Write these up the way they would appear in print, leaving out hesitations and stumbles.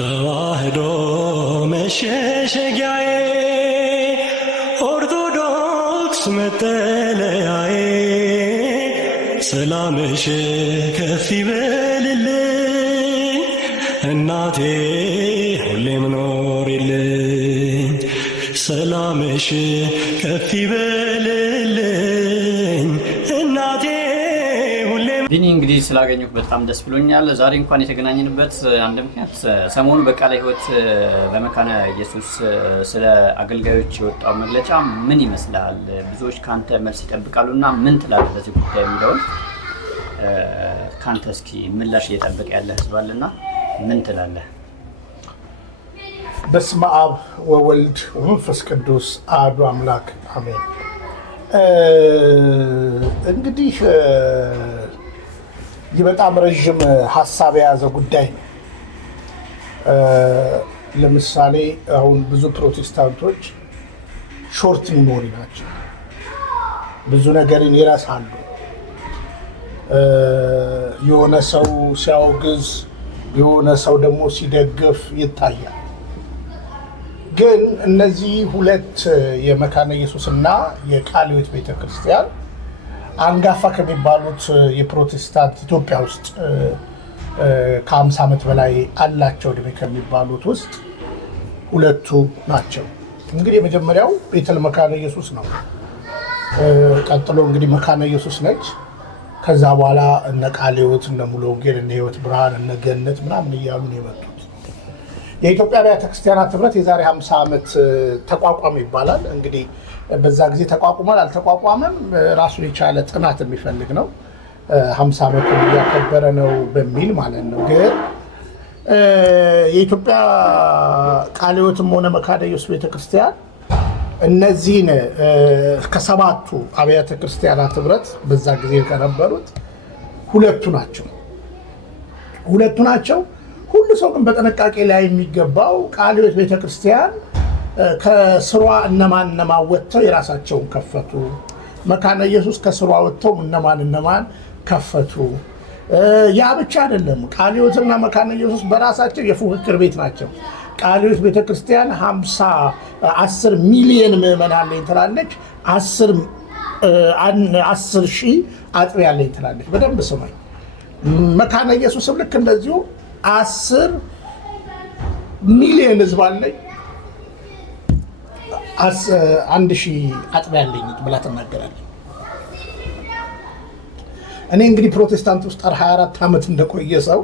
ተዋህዶ መሸሸጊያዬ ኦርቶዶክስ መጠለያዬ ሰላምሽ ከፍ ይበልልኝ እናቴ ሁሌም ኖሪልኝ ሰላምሽ ከፍ ይበልልኝ እናቴ ሁሌም። ዲኒ እንግዲህ ስላገኘሁ በጣም ደስ ብሎኛል። ዛሬ እንኳን የተገናኘንበት አንድ ምክንያት ሰሞኑ በቃለ ሕይወት በመካነ ኢየሱስ ስለ አገልጋዮች የወጣው መግለጫ ምን ይመስላል? ብዙዎች ካንተ መልስ ይጠብቃሉና ምን ትላለህ በዚህ ጉዳይ የሚለውን ካንተ እስኪ ምላሽ እየጠበቀ ያለ ህዝብ አለና ምን ትላለህ? በስመ አብ ወወልድ ወመንፈስ ቅዱስ አሐዱ አምላክ አሜን። እንግዲህ ይህ በጣም ረዥም ሀሳብ የያዘ ጉዳይ። ለምሳሌ አሁን ብዙ ፕሮቴስታንቶች ሾርት ሚሞሪ ናቸው፣ ብዙ ነገርን ይረሳሉ። የሆነ ሰው ሲያወግዝ የሆነ ሰው ደግሞ ሲደግፍ ይታያል። ግን እነዚህ ሁለት የመካነ ኢየሱስና የቃለ ሕይወት ቤተክርስቲያን አንጋፋ ከሚባሉት የፕሮቴስታንት ኢትዮጵያ ውስጥ ከ50 ዓመት በላይ አላቸው እድሜ ከሚባሉት ውስጥ ሁለቱ ናቸው። እንግዲህ የመጀመሪያው ቤተል መካነ ኢየሱስ ነው። ቀጥሎ እንግዲህ መካነ ኢየሱስ ነች። ከዛ በኋላ እነ ቃለ ሕይወት፣ እነ ሙሉ ወንጌል፣ እነ ሕይወት ብርሃን፣ እነ ገነት ምናምን እያሉ ነው የመጡት። የኢትዮጵያ አብያተ ክርስቲያናት ህብረት የዛሬ 50 ዓመት ተቋቋመ ይባላል። እንግዲህ በዛ ጊዜ ተቋቁሟል አልተቋቋመም ራሱን የቻለ ጥናት የሚፈልግ ነው። 50 ዓመቱን እያከበረ ነው በሚል ማለት ነው። ግን የኢትዮጵያ ቃለ ሕይወትም ሆነ መካነ ኢየሱስ ቤተክርስቲያን እነዚህን ከሰባቱ አብያተ ክርስቲያናት ህብረት በዛ ጊዜ ከነበሩት ሁለቱ ናቸው። ሁሉ ሰው ግን በጥንቃቄ ላይ የሚገባው ቃለ ሕይወት ቤተክርስቲያን ከስሯ እነማን ወጥተው የራሳቸውን ከፈቱ፣ መካነ ኢየሱስ ከስሯ ወጥተው እነማን ከፈቱ። ያ ብቻ አይደለም። ቃለ ሕይወትና መካነ ኢየሱስ በራሳቸው የፉክክር ቤት ናቸው። ቃለ ሕይወት ቤተክርስቲያን 10 ሚሊዮን ምዕመናን አለኝ ትላለች፣ 10 ሺህ አጥቢያ አለኝ ትላለች። በደንብ ስማኝ። መካነ ኢየሱስም ልክ እንደዚሁ 10 ሚሊዮን ህዝብ አለኝ፣ 1,000 አጥቢያ አለኝ ብላ ትናገራለች። እኔ እንግዲህ ፕሮቴስታንት ውስጥ 24 ዓመት እንደቆየ ሰው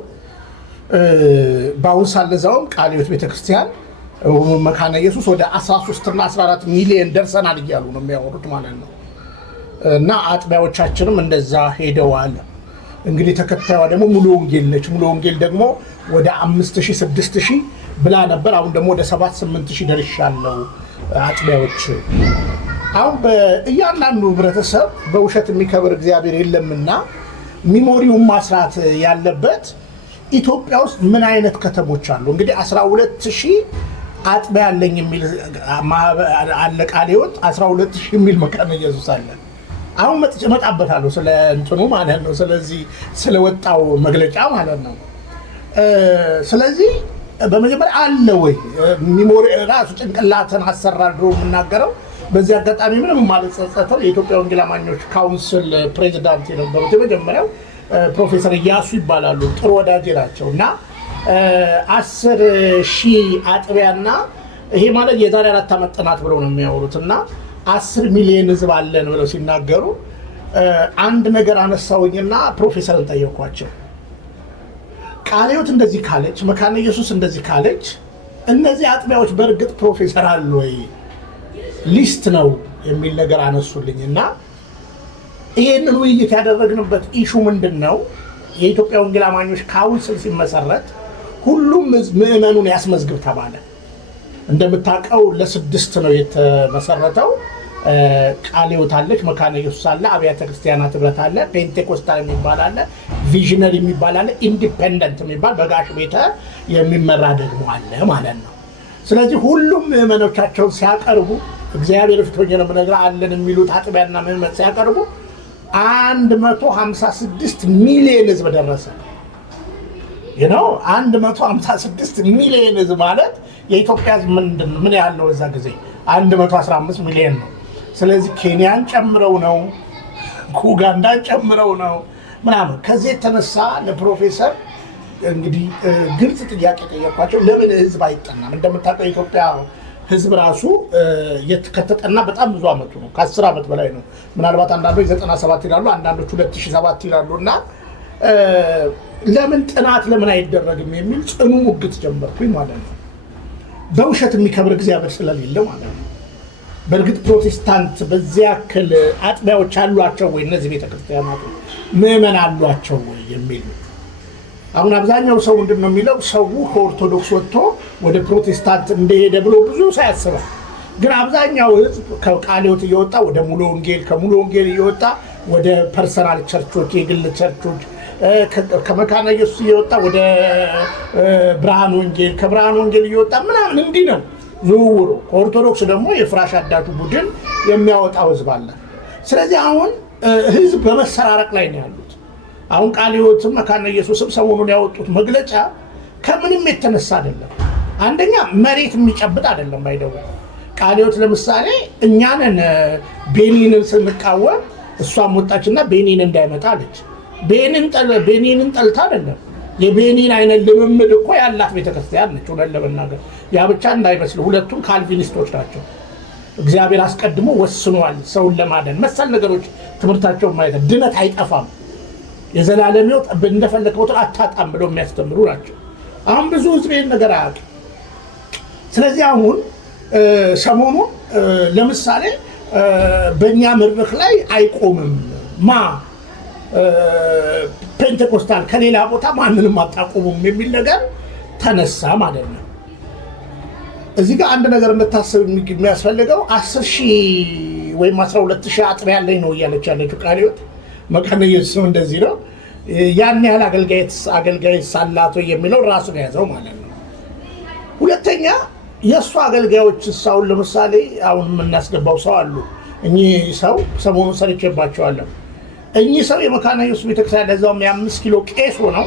በአሁን ሳለዛውም ቃለ ሕይወት ቤተክርስቲያን መካነ ኢየሱስ ወደ 13 እና 14 ሚሊዮን ደርሰናል እያሉ ነው የሚያወሩት ማለት ነው። እና አጥቢያዎቻችንም እንደዛ ሄደዋል። እንግዲህ ተከታዩዋ ደግሞ ሙሉ ወንጌል ነች። ሙሉ ወንጌል ደግሞ ወደ 5,000 6,000 ብላ ነበር። አሁን ደግሞ ወደ 7,000-8,000 ደርሻለሁ አጥቢያዎች። አሁን በእያንዳንዱ ህብረተሰብ በውሸት የሚከብር እግዚአብሔር የለምና ሚሞሪውን ማስራት ያለበት ኢትዮጵያ ውስጥ ምን አይነት ከተሞች አሉ። እንግዲህ 12,000 አጥቢያ አለኝ የሚል አለ ቃለ ሕይወት፣ 12,000 የሚል መካነ ኢየሱስ አለ። አሁን እመጣበታለሁ ስለ እንትኑ ማለት ነው፣ ስለዚህ ስለወጣው መግለጫ ማለት ነው። ስለዚህ በመጀመሪያ አለ ወይ ሚሞሪ ራሱ ጭንቅላትን አሰራር የምናገረው። በዚህ አጋጣሚ ምንም የማልጸጸተው የኢትዮጵያ ወንጌል አማኞች ካውንስል ፕሬዚዳንት የነበሩት የመጀመሪያው ፕሮፌሰር እያሱ ይባላሉ። ጥሩ ወዳጄ ናቸው እና 10,000 አጥቢያና ይሄ ማለት የዛሬ 4 ዓመት ጥናት ብለው ነው የሚያወሩት እና 10 ሚሊዮን ህዝብ አለን ብለው ሲናገሩ አንድ ነገር አነሳውኝና ፕሮፌሰርን ጠየኳቸው። ቃለ ሕይወት እንደዚህ ካለች፣ መካነ ኢየሱስ እንደዚህ ካለች፣ እነዚህ አጥቢያዎች በእርግጥ ፕሮፌሰር አሉ ወይ? ሊስት ነው የሚል ነገር አነሱልኝና ይሄንን ውይይት ያደረግንበት ኢሹ ምንድነው? የኢትዮጵያ ወንጌል አማኞች ካውንስል ሲመሰረት ሁሉም ምዕመኑን ያስመዝግብ ተባለ። እንደምታውቀው ለ6 ነው የተመሰረተው። ቃለ ሕይወት አለች፣ መካነ ኢየሱስ አለ፣ አብያተ ክርስቲያናት ህብረት አለ፣ ፔንቴኮስታል የሚባል አለ፣ ቪዥነሪ የሚባል አለ፣ ኢንዲፔንደንት የሚባል በጋሽ ቤተ የሚመራ ደግሞ አለ ማለት ነው። ስለዚህ ሁሉም ምዕመኖቻቸውን ሲያቀርቡ እግዚአብሔር ፊት ሆኜ ነው የምነግርህ አለን የሚሉት አጥቢያና ምዕመን ሲያቀርቡ 156 ሚሊዮን ህዝብ ደረሰ። ነው 156 ሚሊዮን ህዝብ ማለት የኢትዮጵያ ህዝብ ምን ያለው እዛ ጊዜ 115 ሚሊዮን ነው። ስለዚህ ኬንያን ጨምረው ነው ኡጋንዳን ጨምረው ነው ምናምን። ከዚህ የተነሳ ለፕሮፌሰር እንግዲህ ግልጽ ጥያቄ ጠየኳቸው። ለምን ህዝብ አይጠናም? እንደምታውቀው የኢትዮጵያ ህዝብ ራሱ ከተጠና በጣም ብዙ አመቱ ነው፣ ከ10 ዓመት በላይ ነው። ምናልባት አንዳንዶች 97 ይላሉ፣ አንዳንዶች 2007 ይላሉ። እና ለምን ጥናት ለምን አይደረግም የሚል ጽኑ ሙግት ጀመርኩኝ ማለት ነው። በውሸት የሚከብር እግዚአብሔር ስለሌለ ማለት ነው። በእርግጥ ፕሮቴስታንት በዚያ ያክል አጥቢያዎች አሏቸው ወይ? እነዚህ ቤተክርስቲያናት ምዕመን አሏቸው ወይ የሚል ነው። አሁን አብዛኛው ሰው ምንድን ነው የሚለው? ሰው ከኦርቶዶክስ ወጥቶ ወደ ፕሮቴስታንት እንደሄደ ብሎ ብዙ ሰው ያስባል። ግን አብዛኛው ህዝብ ከቃለ ሕይወት እየወጣ ወደ ሙሉ ወንጌል፣ ከሙሉ ወንጌል እየወጣ ወደ ፐርሰናል ቸርቾች፣ የግል ቸርቾች፣ ከመካነ ኢየሱስ እየወጣ ወደ ብርሃን ወንጌል፣ ከብርሃን ወንጌል እየወጣ ምናምን እንዲህ ነው ዝውውሩ። ከኦርቶዶክስ ደግሞ የፍራሽ አዳጁ ቡድን የሚያወጣው ህዝብ አለ። ስለዚህ አሁን ህዝብ በመሰራረቅ ላይ ነው ያሉት። አሁን ቃለ ሕይወትም መካነ ኢየሱስም ሰሞኑን ያወጡት መግለጫ ከምንም የተነሳ አይደለም። አንደኛ መሬት የሚጨብጥ አይደለም። ባይደው ቃለ ሕይወት ለምሳሌ እኛንን ቤኒንን ስንቃወም እሷም ወጣችና ቤኒን እንዳይመጣ አለች። ቤኒንን ጠልታ አይደለም። የቤኒን አይነት ልምምድ እኮ ያላት ቤተክርስቲያን ነች። ሆነን ለመናገር ያ ብቻ እንዳይመስል ሁለቱም ካልቪኒስቶች ናቸው። እግዚአብሔር አስቀድሞ ወስኗል ሰውን ለማዳን መሰል ነገሮች ትምህርታቸውን ማየት ድነት አይጠፋም፣ የዘላለም ሕይወት እንደፈለከው አታጣም ብለው የሚያስተምሩ ናቸው። አሁን ብዙ ህዝብ ይህን ነገር አያውቅም። ስለዚህ አሁን ሰሞኑን ለምሳሌ በእኛ መድረክ ላይ አይቆምም ፔንቴኮስታል ከሌላ ቦታ ማንንም አታቆሙም የሚል ነገር ተነሳ ማለት ነው። እዚህ ጋር አንድ ነገር እንድታስብ የሚያስፈልገው 10,000 ወይም 12,000 አጥቢያ ያለኝ ነው እያለች ያለችው ቃለ ሕይወት መካነ ኢየሱስ እንደዚህ ነው። ያን ያህል አገልጋይ ሳላቶ የሚለው ራሱን የያዘው ማለት ነው። ሁለተኛ የእሱ አገልጋዮች ሳውን ለምሳሌ አሁን የምናስገባው ሰው አሉ። እኚህ ሰው ሰሞኑን ሰርቼባቸዋለሁ። እኚህ ሰው የመካነ ኢየሱስ ቤተክርስቲያን ለዛውም የ5 ኪሎ ቄስ ሆነው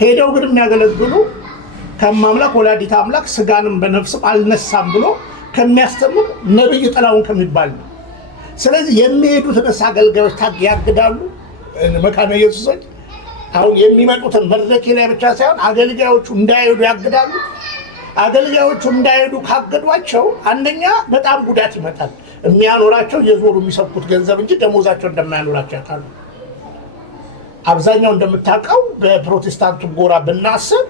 ሄደው ግን የሚያገለግሉ ከማምላክ ወላዲተ አምላክ ስጋንም በነፍስም አልነሳም ብሎ ከሚያስተምር ነብይ ጥላውን ከሚባል ነው። ስለዚህ የሚሄዱት አገልጋዮች ያግዳሉ። መካነ ኢየሱሶች አሁን የሚመጡትን መድረክ ላይ ብቻ ሳይሆን አገልጋዮቹ እንዳይሄዱ ያግዳሉ። አገልጋዮቹ እንዳይሄዱ ካገዷቸው አንደኛ በጣም ጉዳት ይመጣል። የሚያኖራቸው የዞሩ የሚሰብኩት ገንዘብ እንጂ ደሞዛቸው እንደማያኖራቸው ያውቃሉ። አብዛኛው እንደምታውቀው በፕሮቴስታንቱ ጎራ ብናስብ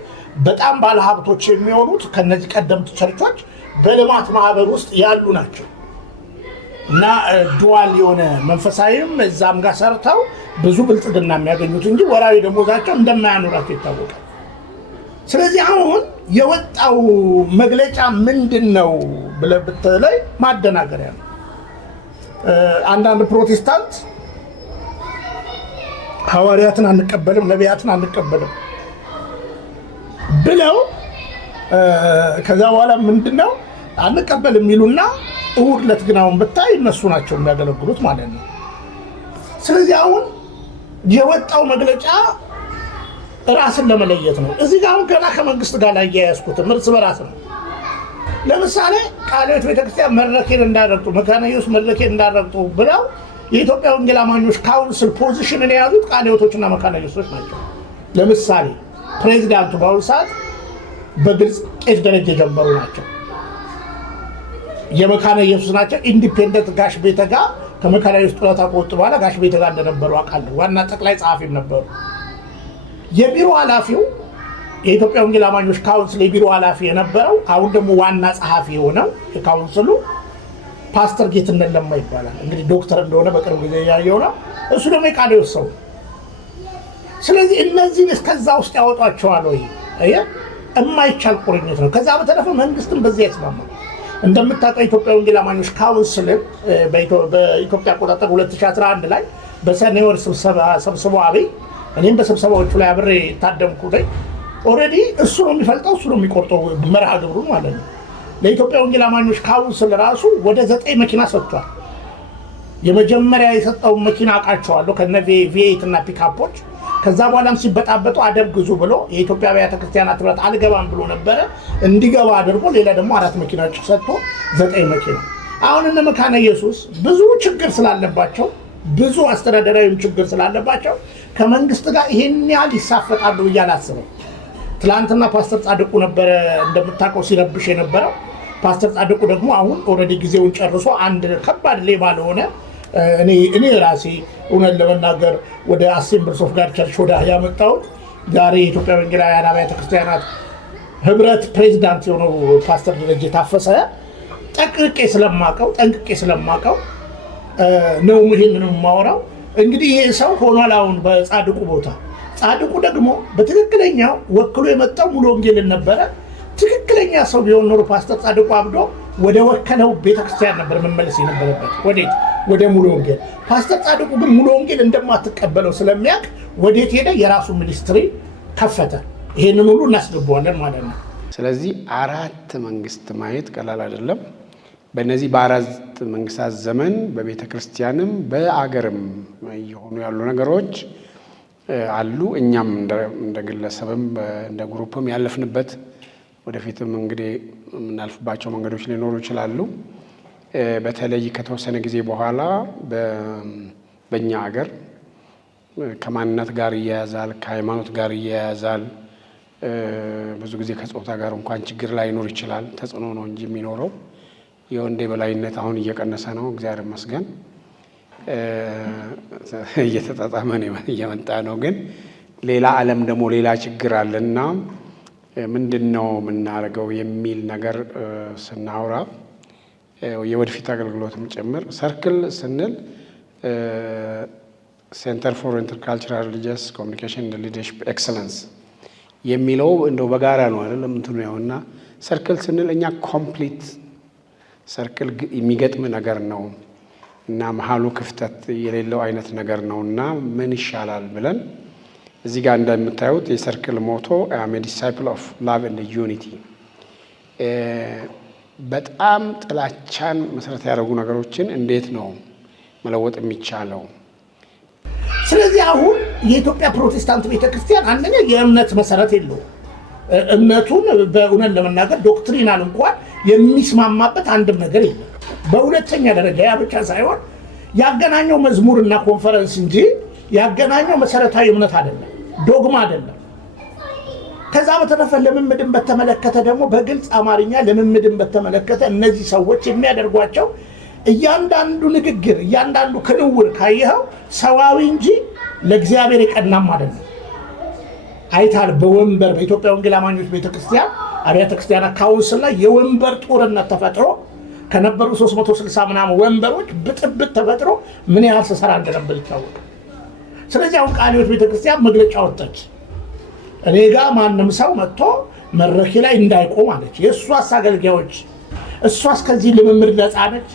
በጣም ባለሀብቶች የሚሆኑት ከነዚህ ቀደምት ቸርቾች በልማት ማህበር ውስጥ ያሉ ናቸው እና ዱዋል የሆነ መንፈሳዊም እዛም ጋር ሰርተው ብዙ ብልጽግና የሚያገኙት እንጂ ወራዊ ደሞዛቸው እንደማያኖራቸው ይታወቃል። ስለዚህ አሁን የወጣው መግለጫ ምንድን ነው ብለህ ብትለኝ ማደናገሪያ ነው። አንዳንድ ፕሮቴስታንት ሐዋርያትን አንቀበልም፣ ነቢያትን አንቀበልም ብለው ከዛ በኋላ ምንድነው አንቀበልም የሚሉና እሑድ ዕለት ግን አሁን ብታይ እነሱ ናቸው የሚያገለግሉት ማለት ነው። ስለዚህ አሁን የወጣው መግለጫ ራስን ለመለየት ነው። እዚህ ጋር አሁን ገና ከመንግስት ጋር ላይ ያያዝኩት እርስ በራስ ነው። ለምሳሌ ቃለ ሕይወት ቤተክርስቲያን መድረኬን እንዳረግጡ መካነ ኢየሱስ መድረኬን እንዳረግጡ ብለው የኢትዮጵያ ወንጌል አማኞች ካውንስል ፖዚሽንን የያዙት ቃለ ሕይወቶችና መካነ ኢየሱሶች ናቸው። ለምሳሌ ፕሬዚዳንቱ በአሁኑ ሰዓት በግልጽ ቄስ ደረጃ የጀመሩ ናቸው። የመካነ ኢየሱስ ናቸው። ኢንዲፔንደንት ጋሽ ቤተ ጋር ከመካነ ኢየሱስ ጡረታ ከወጡ በኋላ ጋሽ ቤተ ጋር እንደነበሩ አውቃለሁ። ዋና ጠቅላይ ጸሐፊም ነበሩ። የቢሮ ኃላፊው የኢትዮጵያ ወንጌል አማኞች ካውንስል የቢሮ ኃላፊ የነበረው አሁን ደግሞ ዋና ጸሐፊ የሆነው የካውንስሉ ፓስተር ጌትነት ለማ ይባላል። እንግዲህ ዶክተር እንደሆነ በቅርብ ጊዜ ያየው ነው። እሱ ደግሞ የቃለ ሕይወት ሰው። ስለዚህ እነዚህን እስከዛ ውስጥ ያወጧቸዋል ወይ? የማይቻል ቁርኝት ነው። ከዛ በተረፈ መንግስትም በዚህ ያስማማል። እንደምታውቀው የኢትዮጵያ ወንጌል አማኞች ካውንስል በኢትዮጵያ አቆጣጠር 2011 ላይ በሰኔ ወር ስብሰባ አብይ እኔም በስብሰባዎቹ ላይ አብሬ ታደምኩ ላይ ኦልሬዲ እሱ ነው የሚፈልጠው፣ እሱ ነው የሚቆርጠው መርሃ ግብሩን ማለት ነው። ለኢትዮጵያ ወንጌል አማኞች ካውንስል ራሱ ወደ 9 መኪና ሰጥቷል። የመጀመሪያ የሰጠውን መኪና አውቃቸዋለሁ ከነ ቪኤት እና ፒካፖች። ከዛ በኋላም ሲበጣበጡ አደብ ግዙ ብሎ የኢትዮጵያ አብያተ ክርስቲያናት ህብረት አልገባም ብሎ ነበረ። እንዲገባ አድርጎ ሌላ ደግሞ 4 መኪናዎች ሰጥቶ 9 መኪና። አሁን እነ መካነ ኢየሱስ ብዙ ችግር ስላለባቸው ብዙ አስተዳደራዊም ችግር ስላለባቸው ከመንግስት ጋር ይሄን ያህል ይሳፈጣሉ ብዬ አላስብም። ትላንትና ፓስተር ጻድቁ ነበረ እንደምታውቀው ሲረብሽ የነበረው። ፓስተር ጻድቁ ደግሞ አሁን ኦልሬዲ ጊዜውን ጨርሶ አንድ ከባድ ሌባ ለሆነ እኔ ራሴ እውነት ለመናገር ወደ አሴምብልስ ኦፍ ጋድ ቸርች ወደ ያመጣሁት ዛሬ የኢትዮጵያ ወንጌላውያን አብያተ ክርስቲያናት ህብረት ፕሬዚዳንት የሆነው ፓስተር ደረጀ ታፈሰ ጠንቅቄ ስለማውቀው ነው ይሄንን የማወራው። እንግዲህ ይሄ ሰው ሆኗል አሁን በጻድቁ ቦታ። ጻድቁ ደግሞ በትክክለኛው ወክሎ የመጣው ሙሉ ወንጌልን ነበረ። ትክክለኛ ሰው ቢሆን ኖሮ ፓስተር ጻድቁ አብዶ ወደ ወከለው ቤተክርስቲያን ነበር መመለስ የነበረበት። ወደ ሙሉ ወንጌል። ፓስተር ጻድቁ ግን ሙሉ ወንጌል እንደማትቀበለው ስለሚያውቅ ወዴት ሄደ? የራሱ ሚኒስትሪ ከፈተ። ይሄንን ሁሉ እናስገባዋለን ማለት ነው። ስለዚህ 4 መንግስት ማየት ቀላል አይደለም። በእነዚህ በ4 መንግስታት ዘመን በቤተ ክርስቲያንም በአገርም የሆኑ ያሉ ነገሮች አሉ። እኛም እንደ ግለሰብም እንደ ግሩፕም ያለፍንበት ወደፊትም እንግዲህ የምናልፍባቸው መንገዶች ሊኖሩ ይችላሉ። በተለይ ከተወሰነ ጊዜ በኋላ በእኛ ሀገር ከማንነት ጋር ይያያዛል፣ ከሃይማኖት ጋር ይያያዛል። ብዙ ጊዜ ከጾታ ጋር እንኳን ችግር ላይኖር ይችላል። ተጽዕኖ ነው እንጂ የሚኖረው የወንድ የበላይነት አሁን እየቀነሰ ነው። እግዚአብሔር ይመስገን እየተጣጣመ ነው እየመጣ ነው። ግን ሌላ ዓለም ደግሞ ሌላ ችግር አለና ምንድነው የምናደርገው የሚል ነገር ስናወራ የወደፊት አገልግሎትም ጭምር ሰርክል ስንል ሴንተር ፎር ኢንተርካልቸራል ሪሊጂየስ ኮሚኒኬሽን ኤንድ ሊደርሺፕ ኤክሰለንስ የሚለው እንደው በጋራ ነው አይደለም እንትኑ ያውና ሰርክል ስንል እኛ ኮምፕሊት ሰርክል የሚገጥም ነገር ነው እና መሃሉ ክፍተት የሌለው አይነት ነገር ነውና ምን ይሻላል ብለን እዚህ ጋር እንደምታዩት የሰርክል ሞቶ አም ዲሳይፕል ኦፍ ላቭ ኤንድ ዩኒቲ በጣም ጥላቻን መሰረት ያደረጉ ነገሮችን እንዴት ነው መለወጥ የሚቻለው? ስለዚህ አሁን የኢትዮጵያ ፕሮቴስታንት ቤተክርስቲያን አንደኛ የእምነት መሰረት የለው። እምነቱን በእውነት ለመናገር ዶክትሪናል እንኳን የሚስማማበት አንድም ነገር የለም። በሁለተኛ ደረጃ ያ ብቻ ሳይሆን ያገናኘው መዝሙርና ኮንፈረንስ እንጂ ያገናኘው መሰረታዊ እምነት አይደለም፣ ዶግማ አይደለም። ከዛ በተረፈ ልምምድን በተመለከተ ደግሞ በግልጽ አማርኛ ልምምድን በተመለከተ እነዚህ ሰዎች የሚያደርጓቸው እያንዳንዱ ንግግር እያንዳንዱ ክንውር ካየኸው ሰዋዊ እንጂ ለእግዚአብሔር የቀናም አይደለም። አይታል በወንበር በኢትዮጵያ ወንጌል አማኞች ቤተክርስቲያን አብያተ ክርስቲያናት ካውንስል ላይ የወንበር ጦርነት ተፈጥሮ ከነበሩ 360 ምናምን ወንበሮች ብጥብጥ ተፈጥሮ ምን ያህል ሰራ እንደነበር ይታወቃል። ስለዚህ አሁን ቃለ ሕይወት ቤተክርስቲያን መግለጫ ወጣች። እኔ ጋር ማንም ሰው መጥቶ መድረክ ላይ እንዳይቆም አለች። የእሷስ አገልጋዮች እሷስ ከዚህ ልምምድ ነፃ ነች?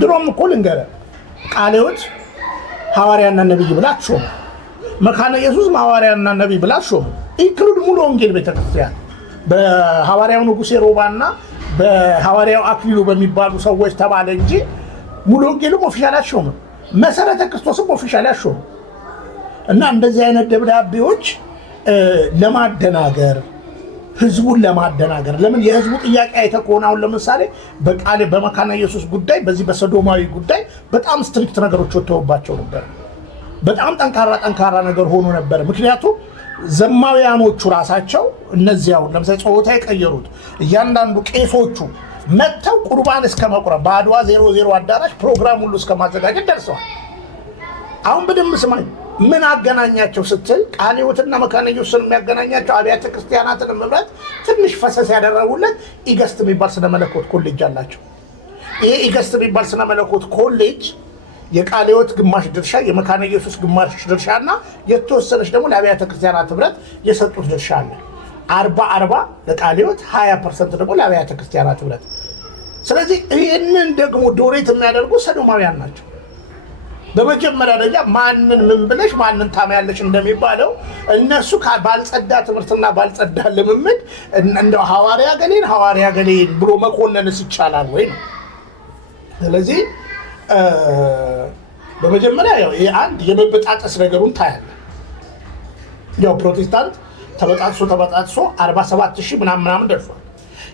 ድሮም እኮ ልንገርህ ቃለ ሕይወት ሐዋርያና ነብይ ብላ አትሾም። መካነ ኢየሱስ ሐዋርያና ነብይ ብላ አትሾም። ኢንክሉድ ሙሉ ወንጌል ቤተክርስቲያን በሐዋርያው ንጉሴ ሮባና በሐዋርያው አክሊሉ በሚባሉ ሰዎች ተባለ እንጂ ሙሉ ወንጌልም ኦፊሻል አትሾም። መሰረተ ክርስቶስም ኦፊሻል አትሾም። እና እንደዚህ አይነት ደብዳቤዎች ለማደናገር ህዝቡን ለማደናገር ለምን የህዝቡ ጥያቄ አይተኮናው ለምሳሌ በቃል በመካነ ኢየሱስ ጉዳይ በዚህ በሰዶማዊ ጉዳይ በጣም ስትሪክት ነገሮች ወጥተውባቸው ነበር። በጣም ጠንካራ ነገር ሆኖ ነበር። ምክንያቱም ዘማውያኖቹ ራሳቸው እነዚያው ለምሳሌ ጾታ የቀየሩት እያንዳንዱ ቄሶቹ መተው ቁርባን እስከ መቁረብ በአድዋ 00 አዳራሽ ፕሮግራም ሁሉ እስከ ማዘጋጀት ደርሰዋል። አሁን በደንብ ስማኝ ምን አገናኛቸው ስትል ቃለ ሕይወትና መካነ ኢየሱስን የሚያገናኛቸው አብያተ ክርስቲያናትን ህብረት ትንሽ ፈሰስ ያደረጉለት ኢገስት የሚባል ስነ መለኮት ኮሌጅ አላቸው። ይሄ ኢገስት የሚባል ስነ መለኮት ኮሌጅ የቃለ ሕይወት ግማሽ ድርሻ የመካነ ኢየሱስ ግማሽ ድርሻና የተወሰነች ደግሞ ለአብያተ ክርስቲያናት ህብረት የሰጡት ድርሻ አለ። 40 ለቃለ ሕይወት 20% ደግሞ ለአብያተ ክርስቲያናት ህብረት። ስለዚህ ይህንን ደግሞ ዶሬት የሚያደርጉ ሰዶማውያን ናቸው። በመጀመሪያ ደረጃ ማንን ምን ብለሽ ማንን ታማያለሽ እንደሚባለው እነሱ ባልጸዳ ትምህርትና ባልጸዳ ልምምድ እንደው ሐዋርያ ገሌን ብሎ መኮነንስ ይቻላል ወይ ነው። ስለዚህ በመጀመሪያ ያው አንድ የመበጣጠስ ነገሩን ታያለ። ያው ፕሮቴስታንት ተበጣጥሶ 47000 ምናምን ደርሷል።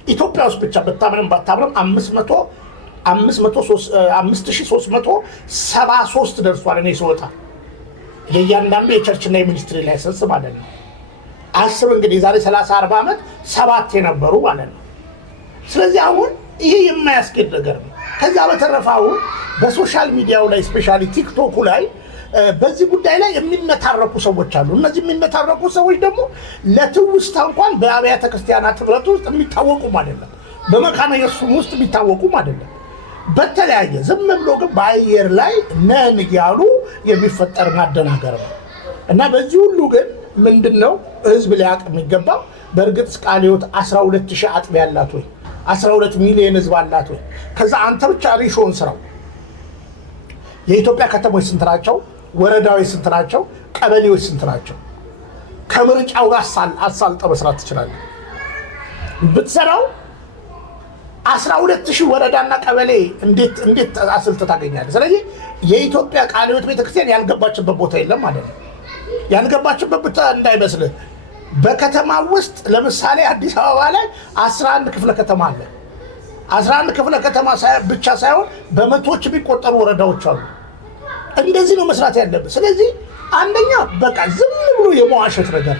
ኢትዮጵያ ውስጥ ብቻ በታምንም ባታምንም 5373 ደርሷል። እኔ ስወጣ የእያንዳንዱ የቸርችና የሚኒስትሪ ላይሰንስ ማለት ነው። አስብ እንግዲህ ዛሬ 30-40 ዓመት 7 የነበሩ ማለት ነው። ስለዚህ አሁን ይሄ የማያስኬድ ነገር ነው። ከዛ በተረፈ አሁን በሶሻል ሚዲያው ላይ ስፔሻሊ ቲክቶኩ ላይ በዚህ ጉዳይ ላይ የሚነታረኩ ሰዎች አሉ። እነዚህ የሚነታረኩ ሰዎች ደግሞ ለትውስታ እንኳን በአብያተ ክርስቲያናት ህብረት ውስጥ የሚታወቁም አይደለም፣ በመካነ ኢየሱስ ውስጥ የሚታወቁም አይደለም። በተለያየ ዝም ብሎ ግን በአየር ላይ ነን እያሉ የሚፈጠር ማደናገር ነው እና በዚህ ሁሉ ግን ምንድነው ህዝብ ሊያውቅ የሚገባው? በእርግጥ ቃለ ሕይወት 12000 አጥቢያ ያላት ወይ 12 ሚሊዮን ህዝብ አላት ወይ? ከዛ አንተ ብቻ ሪሾን ስራው የኢትዮጵያ ከተሞች ስንት ናቸው? ወረዳዎች ስንት ናቸው? ቀበሌዎች ስንት ናቸው? ከምርጫው ጋር አሳልጠ መስራት ትችላለህ። ብትሰራው 12000 ወረዳና ቀበሌ እንዴት አስልተ ታገኛለህ? ስለዚህ የኢትዮጵያ ቃለ ሕይወት ቤተክርስቲያን ያልገባችበት ቦታ የለም ማለት ነው። ያልገባችበት ቦታ እንዳይመስልህ። በከተማ ውስጥ ለምሳሌ አዲስ አበባ ላይ 11 ክፍለ ከተማ አለ። 11 ክፍለ ከተማ ብቻ ሳይሆን በመቶዎች የሚቆጠሩ ወረዳዎች አሉ። እንደዚህ ነው መስራት ያለብን። ስለዚህ አንደኛ በቃ ዝም ብሎ የመዋሸት ነገር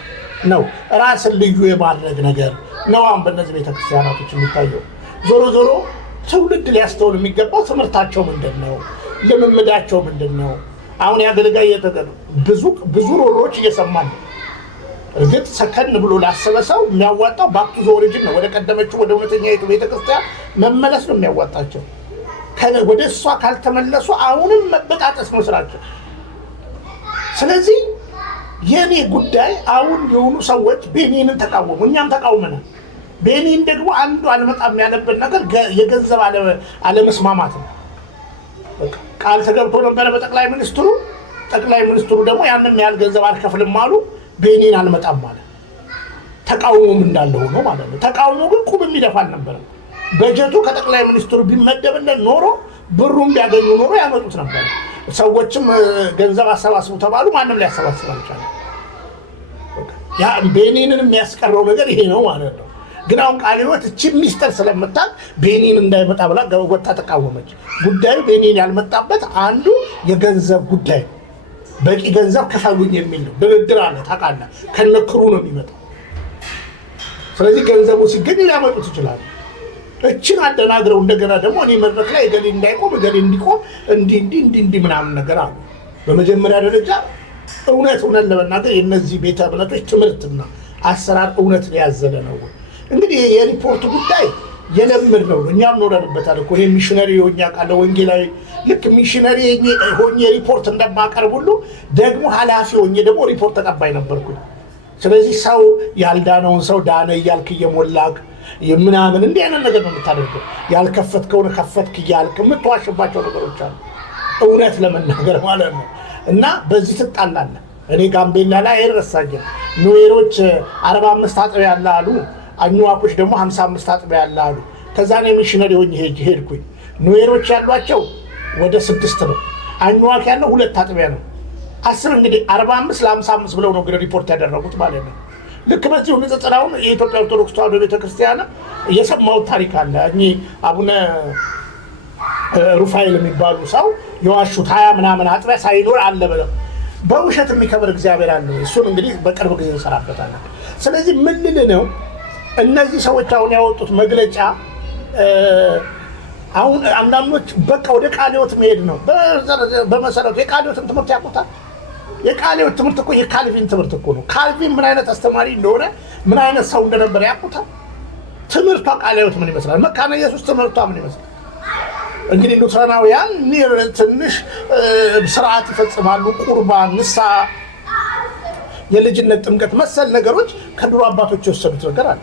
ነው፣ ራስን ልዩ የማድረግ ነገር ነው አሁን በእነዚህ ቤተክርስቲያናቶች የሚታየው። ዞሮ ትውልድ ሊያስተውል የሚገባው ትምህርታቸው ምንድን ነው፣ ልምምዳቸው ምንድን ነው። አሁን ያገልጋይ የተገሉ ብዙ ሮሮች እየሰማን ነው። እርግጥ ሰከን ብሎ ላሰበ ሰው የሚያዋጣው ባክ ቱ ዘ ኦሪጂን ነው፣ ወደ ቀደመችው ወደ እውነተኛይቱ ቤተክርስቲያን መመለስ ነው የሚያዋጣቸው። ወደ እሷ ካልተመለሱ አሁንም መበጣጠስ ነው ስራቸው። ስለዚህ የኔ ጉዳይ አሁን የሆኑ ሰዎች ቤኒንን ተቃወሙ፣ እኛም ተቃውመናል። ቤኒን ደግሞ አንዱ አልመጣም ያለበት ነገር የገንዘብ አለመስማማት ነው። ቃል ተገብቶ ነበረ በጠቅላይ ሚኒስትሩ ደግሞ ያንም ያህል ገንዘብ አልከፍልም አሉ። ቤኒን አልመጣም ማለት ተቃውሞም እንዳለ ሆኖ ማለት ነው። ተቃውሞ ግን ቁብ የሚደፋ አልነበረም። በጀቱ ከጠቅላይ ሚኒስትሩ ቢመደብለት ኖሮ ብሩን ቢያገኙ ኖሮ ያመጡት ነበር። ሰዎችም ገንዘብ አሰባስቡ ተባሉ፣ ማንም ሊያሰባስብ አልቻለም። ያ ቤኒንን የሚያስቀረው ነገር ይሄ ነው ማለት ነው። ግን አሁን ቃለ ሕይወት እቺ ሚስጥር ስለምታውቅ ቤኒን እንዳይመጣ ብላ ወጣ ተቃወመች። ጉዳዩ ቤኒን ያልመጣበት አንዱ የገንዘብ ጉዳይ፣ በቂ ገንዘብ ክፈሉኝ የሚል ነው። ድርድር አለ ታውቃለህ፣ ከነክሩ ነው የሚመጣው። ስለዚህ ገንዘቡ ሲገኝ ሊያመጡት ይችላሉ። እችን አደናግረው እንደገና ደግሞ እኔ መድረክ ላይ እገሌ እንዳይቆም እገሌ እንዲቆም እንዲህ ምናምን ነገር አሉ። በመጀመሪያ ደረጃ እውነት ለመናገር የእነዚህ ቤተ እምነቶች ትምህርትና አሰራር እውነት ያዘለ ነው። እንግዲህ የሪፖርት ጉዳይ የለምድ ነው። እኛም ኖረንበታል እኮ። እኔ ሚሽነሪ ሆኜ አውቃለሁ፣ ወንጌላዊ። ልክ ሚሽነሪ ሆኜ ሪፖርት እንደማቀርብ ሁሉ ደግሞ ኃላፊ ሆኜ ደግሞ ሪፖርት ተቀባይ ነበርኩኝ። ስለዚህ ሰው ያልዳነውን ሰው ዳነ እያልክ እየሞላክ ምናምን እንዲህ አይነት ነገር ነው የምታደርገው። ያልከፈትከውን ከፈትክ እያልክ የምትዋሽባቸው ነገሮች አሉ፣ እውነት ለመናገር ማለት ነው። እና በዚህ ትጣላለህ። እኔ ጋምቤላ ላይ አይረሳኝም። ኑዌሮች 45 አጥቢያ ያለ አሉ፣ አኝዋኮች ደግሞ 55 አጥቢያ ያለ አሉ። ከዛ ነው ሚሽነሪ ሆኜ ሄድኩኝ። ኑዌሮች ያሏቸው ወደ 6 ነው፣ አኝዋክ ያለው 2 አጥቢያ ነው። 10 እንግዲህ 45 ለ55 ብለው ነው እንግዲህ ሪፖርት ያደረጉት ማለት ነው። ልክ በዚህ ሁሉ ተጽራውን የኢትዮጵያ ኦርቶዶክስ ተዋሕዶ ቤተክርስቲያን የሰማሁት ታሪክ አለ። እኚህ አቡነ ሩፋኤል የሚባሉ ሰው የዋሹት 20 ምናምን አጥቢያ ሳይኖር አለ ብለው በውሸት የሚከብር እግዚአብሔር አለ። እሱን እንግዲህ በቅርብ ጊዜ እንሰራበታለን። ስለዚህ ምን ልል ነው፣ እነዚህ ሰዎች አሁን ያወጡት መግለጫ አሁን አንዳንዶች በቃ ወደ ቃለ ሕይወት መሄድ ነው። በመሰረቱ የቃለ ሕይወትን ትምህርት ያውቁታል። የቃለ ሕይወት ትምህርት እኮ የካልቪን ትምህርት እኮ ነው። ካልቪን ምን አይነት አስተማሪ እንደሆነ ምን አይነት ሰው እንደነበረ ያውቁታል። ትምህርቷ ቃለ ሕይወት ምን ይመስላል? መካነ ኢየሱስ ትምህርቷ ምን ይመስላል? እንግዲህ ሉትራናውያን ትንሽ ስርዓት ይፈጽማሉ። ቁርባን፣ ንስሐ፣ የልጅነት ጥምቀት መሰል ነገሮች ከድሮ አባቶች የወሰዱት ነገር አለ።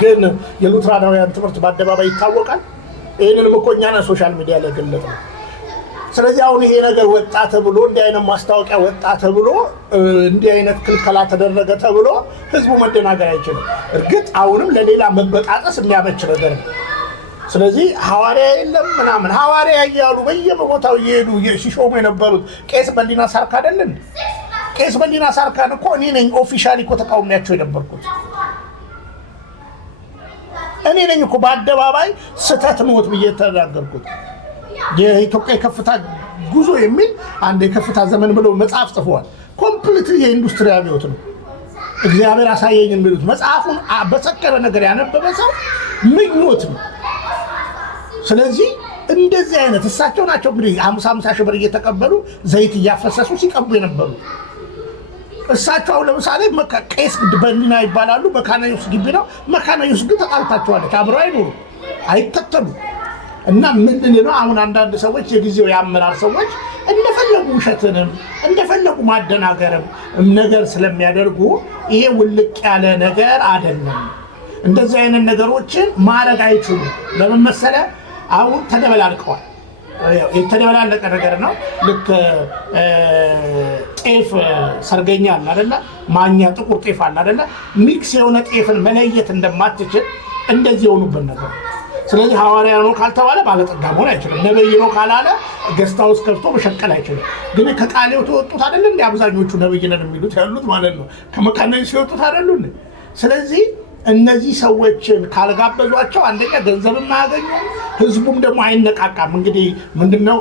ግን የሉትራናውያን ትምህርት በአደባባይ ይታወቃል። ይህንንም እኮ እኛ ነን ሶሻል ሚዲያ ላይ ገለጥ ነው። ስለዚህ አሁን ይሄ ነገር ወጣ ተብሎ እንዲህ አይነት ማስታወቂያ ወጣ ተብሎ እንዲህ አይነት ክልከላ ተደረገ ተብሎ ህዝቡ መደናገር አይችልም። እርግጥ አሁንም ለሌላ መበጣጠስ የሚያመች ነገር ነው። ስለዚህ ሐዋርያ የለም ምናምን ሐዋርያ እያሉ በየቦታው እየሄዱ ሲሾሙ የነበሩት ቄስ በሊና ሳርክ አይደለም? ቄስ በሊና ሳርካን እኮ እኔ ነኝ ኦፊሻሊ እኮ ተቃውሚያቸው የነበርኩት። እኔ ነኝ እኮ በአደባባይ ስተት ነው ብዬ ተናገርኩት። የኢትዮጵያ የከፍታ ጉዞ የሚል አንድ የከፍታ ዘመን ብለው መጽሐፍ ጽፈዋል። ኮምፕሊትሊ የኢንዱስትሪ አብዮት ነው እግዚአብሔር አሳየኝ የሚሉት። መጽሐፉን በሰከረ ነገር ያነበበ ሰው ምኞት ነው። ስለዚህ እንደዚህ አይነት እሳቸው ናቸው እንግዲህ 50 ሺህ ብር እየተቀበሉ ዘይት እያፈሰሱ ሲቀቡ የነበሩ እሳቸው። ለምሳሌ ቄስ በሊና ይባላሉ። መካነ ኢየሱስ ግቢ ነው። መካነ ኢየሱስ ግን ተጣልታቸዋለች። አብረው አይኖሩ አይከተሉ እና ምንድን ነው አሁን አንዳንድ ሰዎች የጊዜው የአመራር ሰዎች እንደፈለጉ ውሸትንም እንደፈለጉ ማደናገርም ነገር ስለሚያደርጉ ይሄ ውልቅ ያለ ነገር አይደለም። እንደዚህ አይነት ነገሮችን ማድረግ አይችሉም። ለምን መሰለህ? አሁን ተደበላልቀዋል። የተደበላለቀ ነገር ነው። ልክ ጤፍ ሰርገኛ አለ አይደለ? ማኛ ጥቁር ጤፍ አለ አይደለ? ሚክስ የሆነ ጤፍን መለየት እንደማትችል እንደዚህ የሆኑበት ነገር። ስለዚህ ሐዋርያ ነው ካልተባለ ባለጠጋ መሆን አይችልም። ነብይ ነው ካላለ ገስታ ውስጥ ከፍቶ መሸቀል አይችልም። ግን ከቃሌው ተወጡት አይደል እንዴ? አብዛኞቹ ነብይ ነን የሚሉት ያሉት ማለት ነው። ከመካነ ኢየሱስ ሲወጡት አይደሉ እንዴ? ስለዚህ እነዚህ ሰዎችን ካልጋበዟቸው አንደኛ ገንዘብም አያገኙ፣ ህዝቡም ደግሞ አይነቃቃም። እንግዲህ ምንድነው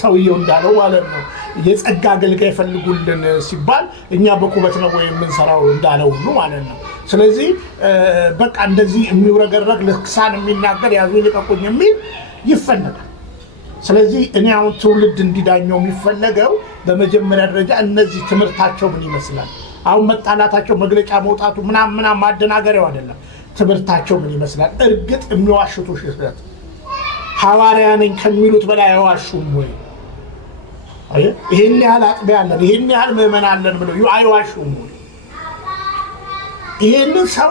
ሰውየው እንዳለው ማለት ነው የጸጋ አገልጋይ ፈልጉልን ሲባል እኛ በቁበት ነው ወይ የምንሰራው እንዳለው ሁሉ ማለት ነው። ስለዚህ በቃ እንደዚህ የሚውረገረግ ልክሳን የሚናገር ያዙ ይልቀቁኝ የሚል ይፈለጋል። ስለዚህ እኔ አሁን ትውልድ እንዲዳኘው የሚፈለገው በመጀመሪያ ደረጃ እነዚህ ትምህርታቸው ምን ይመስላል? አሁን መጣላታቸው መግለጫ መውጣቱ ምናምን ማደናገሪያው አይደለም። ትምህርታቸው ምን ይመስላል? እርግጥ የሚዋሽቱ ሽፍረት ሐዋርያ ነኝ ከሚሉት በላይ አይዋሹም ወይ? ይሄን ያህል አጥቢያ አለን፣ ይሄን ያህል ምዕመን አለን ብለው አይዋሹም ወይ? ይሄንን ሰው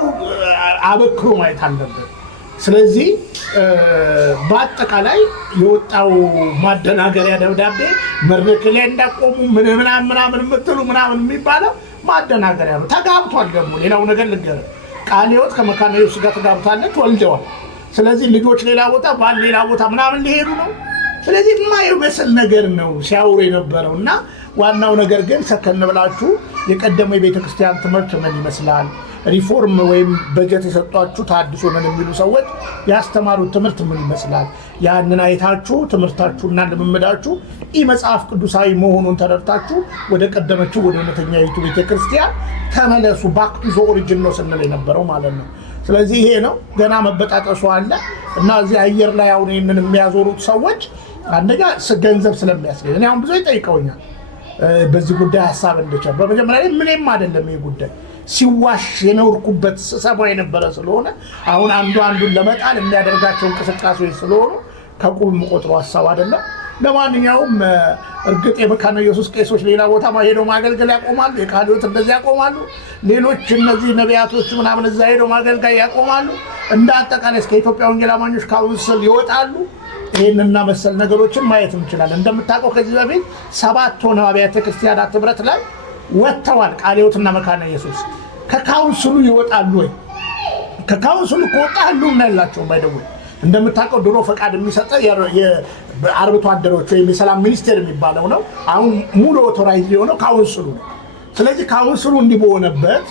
አበክሮ ማየት አለበት። ስለዚህ በአጠቃላይ የወጣው ማደናገሪያ ደብዳቤ መድረክ ላይ እንዳቆሙ ምናምን የምትሉ ምናምን የሚባለው ማደናገሪያ ነው። ተጋብቷል ደግሞ ሌላው ነገር ልንገርህ፣ ቃለ ሕይወት ከመካነ ኢየሱስ ጋር ተጋብታለች፣ ወልደዋል። ስለዚህ ልጆች ሌላ ቦታ ባል ሌላ ቦታ ምናምን ሊሄዱ ነው። ስለዚህ የማይመስል ነገር ነው ሲያወሩ የነበረው እና ዋናው ነገር ግን ሰከን ብላችሁ የቀደመው የቤተክርስቲያን ትምህርት ምን ይመስላል፣ ሪፎርም ወይም በጀት የሰጧችሁ ታድሶ ነን የሚሉ ሰዎች ያስተማሩት ትምህርት ምን ይመስላል፣ ያንን አይታችሁ ትምህርታችሁና ልምምዳችሁ መጽሐፍ ቅዱሳዊ መሆኑን ተረድታችሁ ወደ ቀደመችው ወደ እውነተኛይቱ ቤተክርስቲያን ተመለሱ። ባክ ቱ ዘ ኦሪጂን ነው ስንል የነበረው ማለት ነው። ስለዚህ ይሄ ነው ገና መበጣጠሱ አለ እና እዚህ አየር ላይ አሁን ይህንን የሚያዞሩት ሰዎች አንደኛ ገንዘብ ስለሚያስገኝ እኔ አሁን ብዙ ይጠይቀውኛል በዚህ ጉዳይ ሀሳብ እንደቻል። በመጀመሪያ ላይ ምንም አይደለም ይሄ ጉዳይ ሲዋሽ የኖርኩበት ሰባ የነበረ ስለሆነ አሁን አንዱን ለመጣል የሚያደርጋቸው እንቅስቃሴዎች ስለሆኑ ከቁም ቆጥሮ ሀሳብ አይደለም። ለማንኛውም እርግጥ የመካነ ኢየሱስ ቄሶች ሌላ ቦታ ሄደው ማገልገል ያቆማሉ፣ የቃለ ሕይወት እንደዚህ ያቆማሉ፣ ሌሎች እነዚህ ነቢያቶች ምናምን እዛ ሄደው ማገልገል ያቆማሉ። እንደ አጠቃላይ እስከ ኢትዮጵያ ወንጌል አማኞች ካውንስል ይወጣሉ። ይህንና መሰል ነገሮችን ማየት እንችላለን። እንደምታውቀው ከዚህ በፊት 7 ሆነ አብያተ ክርስቲያናት ህብረት ላይ ወጥተዋል ቃለ ሕይወትና መካነ ኢየሱስ። ከካውንስሉ ይወጣሉ ወይ? ከካውንስሉ ከወጣ ህልውና ያላቸው ባይደውል እንደምታውቀው ድሮ ፈቃድ የሚሰጠው የአርብቶ አደሮች ወይም የሰላም ሚኒስቴር የሚባለው ነው። አሁን ሙሉ ኦቶራይዝ የሆነው ካውንስሉ ነው። ስለዚህ ካውንስሉ እንዲህ በሆነበት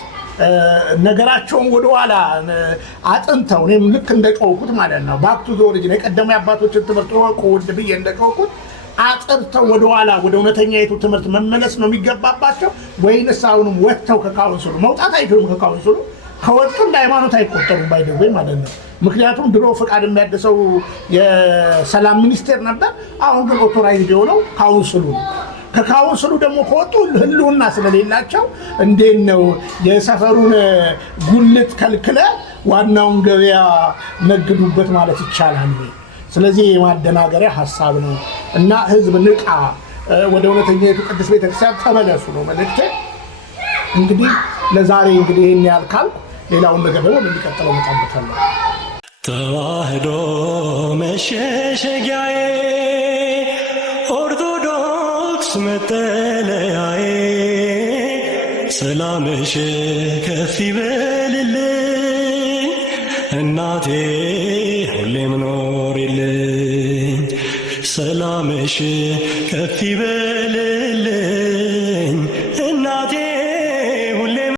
ነገራቸውን ወደኋላ አጥንተው እኔም ልክ እንደቀውኩት ማለት ነው ባክ ቱ ዘ ኦሪጂን የቀደሙ አባቶችን ትምህርት ወቁ ውድ ብዬ እንደቀውኩት አጥርተው ወደኋላ ወደ እውነተኛይቱ ትምህርት መመለስ ነው የሚገባባቸው። ወይንስ አሁንም ወጥተው ከካውንስሉ መውጣት አይችሉም? ከካውንስሉ ከወጡ እንደ ሃይማኖት አይቆጠሩም ባይደወይ ማለት ነው። ምክንያቱም ድሮ ፈቃድ የሚያድሰው የሰላም ሚኒስቴር ነበር። አሁን ግን ኦቶራይዝድ የሆነው ካውንስሉ ነው። ከካውንስሉ ደግሞ ከወጡ ህልውና ስለሌላቸው እንዴት ነው የሰፈሩን ጉልት ከልክለ ዋናውን ገበያ ነግዱበት ማለት ይቻላል? ስለዚህ የማደናገሪያ ሀሳብ ነው እና ህዝብ ንቃ፣ ወደ እውነተኛይቱ ቅድስት ቤተክርስቲያን ተመለሱ ነው መልእክቴ። እንግዲህ ለዛሬ እንግዲህ ይህን ያህል ካልኩ ሌላውን ነገር ደግሞ በሚቀጥለው መጣበታለሁ። ተዋህዶ መሸሸጊያዬ ኦርቶዶክስ መጠለያዬ ሰላምሽ ከፍ ይበልልኝ እናቴ ሁሌም ኖሪልኝ ሰላምሽ ከፍ ይበልልኝ